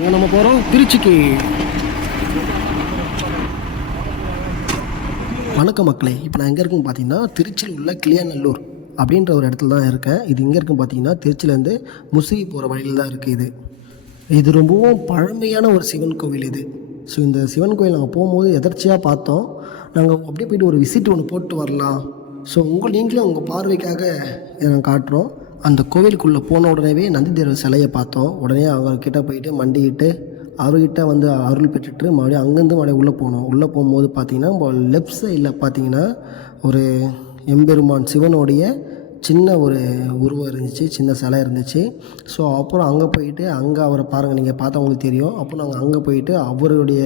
இங்கே நம்ம போகிறோம் திருச்சிக்கு. வணக்கம் மக்களே. இப்போ நான் எங்கே இருக்கும் பார்த்தீங்கன்னா திருச்சியில் உள்ள கிளியாநல்லூர் அப்படின்ற ஒரு இடத்துல தான் இருக்கேன். இது எங்கே இருக்கும் பார்த்தீங்கன்னா திருச்சியிலேருந்து முசிறி போகிற வழியில் தான் இருக்குது இது. இது ரொம்பவும் பழமையான ஒரு சிவன் கோவில் இது. ஸோ இந்த சிவன் கோயில் நாங்கள் போகும்போது எதர்ச்சியாக பார்த்தோம். நாங்கள் அப்படியே போயிட்டு ஒரு விசிட் ஒன்று போட்டு வரலாம். ஸோ உங்கள் நீங்களும் உங்கள் பார்வைக்காக இதை நாங்கள் காட்டுறோம். அந்த கோவிலுக்குள்ளே போன உடனேவே நந்திதேவர் சிலையை பார்த்தோம். உடனே அவர்கிட்ட போயிட்டு மண்டிக்கிட்டு அவர்கிட்ட வந்து அருள் பெற்றுட்டு மறுபடியும் அங்கேருந்து மறுபடியும் உள்ளே போனோம். உள்ளே போகும்போது பார்த்தீங்கன்னா லெஃப்ட் சைடில் பார்த்தீங்கன்னா ஒரு எம்பெருமான் சிவனுடைய சின்ன ஒரு உருவம் இருந்துச்சு சின்ன சிலை இருந்துச்சு. ஸோ அப்புறம் அங்கே போயிட்டு அங்கே அவரை பாருங்கள் நீங்கள் பார்த்தா உங்களுக்கு தெரியும். அப்புறம் நாங்கள் அங்கே போயிட்டு அவருடைய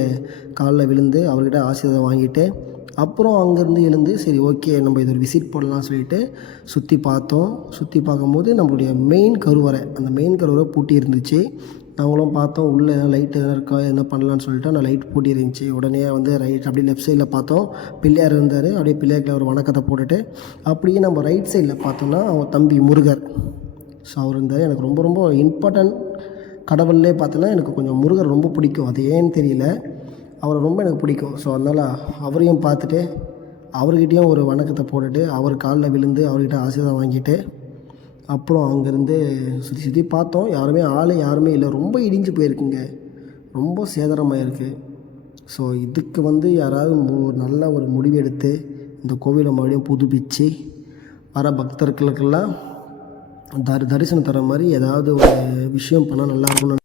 காலில் விழுந்து அவர்கிட்ட ஆசீர்வாதம் வாங்கிட்டு அப்புறம் அங்கேருந்து எழுந்து சரி ஓகே நம்ம இது ஒரு விசிட் போடலாம் சொல்லிட்டு சுற்றி பார்த்தோம். சுற்றி பார்க்கும்போது நம்மளுடைய மெயின் கருவறை அந்த மெயின் கருவறை பூட்டி இருந்துச்சு. நாங்களும் பார்த்தோம் உள்ளே எதாவது லைட் எதனா இருக்கா என்ன பண்ணலான்னு சொல்லிட்டு நான் லைட் பூட்டி இருந்துச்சு. உடனே வந்து ரைட் அப்படியே லெஃப்ட் சைடில் பார்த்தோம். பிள்ளையார் இருந்தார் அப்படியே பிள்ளையாருக்கு ஒரு வணக்கத்தை போட்டுட்டு அப்படியே நம்ம ரைட் சைடில் பார்த்தோம்னா அவங்க தம்பி முருகர். ஸோ அவர் இருந்தார். எனக்கு ரொம்ப ரொம்ப இம்பார்ட்டன்ட் கடவுள்லே பார்த்தோன்னா எனக்கு கொஞ்சம் முருகர் ரொம்ப பிடிக்கும். அது ஏன்னு தெரியல. அவரை ரொம்ப எனக்கு பிடிக்கும். ஸோ அதனால் அவரையும் பார்த்துட்டு அவர்கிட்டயும் ஒரு வணக்கத்தை போட்டுட்டு அவர் காலில் விழுந்து அவர்கிட்ட ஆசீர்வாதம் வாங்கிட்டு அப்புறம் அங்கேருந்து சுற்றி சுற்றி பார்த்தோம். யாருமே ஆள் யாருமே இல்லை. ரொம்ப இடிஞ்சு போயிருக்குங்க. ரொம்ப சேதாரமாக இருக்குது ஸோ இதுக்கு வந்து யாராவது ஒரு நல்ல ஒரு முடிவு எடுத்து இந்த கோவிலை மறுபடியும் புதுப்பிச்சு வர பக்தர்களுக்கெல்லாம் தரி தரிசனம் தர மாதிரி ஏதாவது ஒரு விஷயம் பண்ணால் நல்லா இருக்கும்னு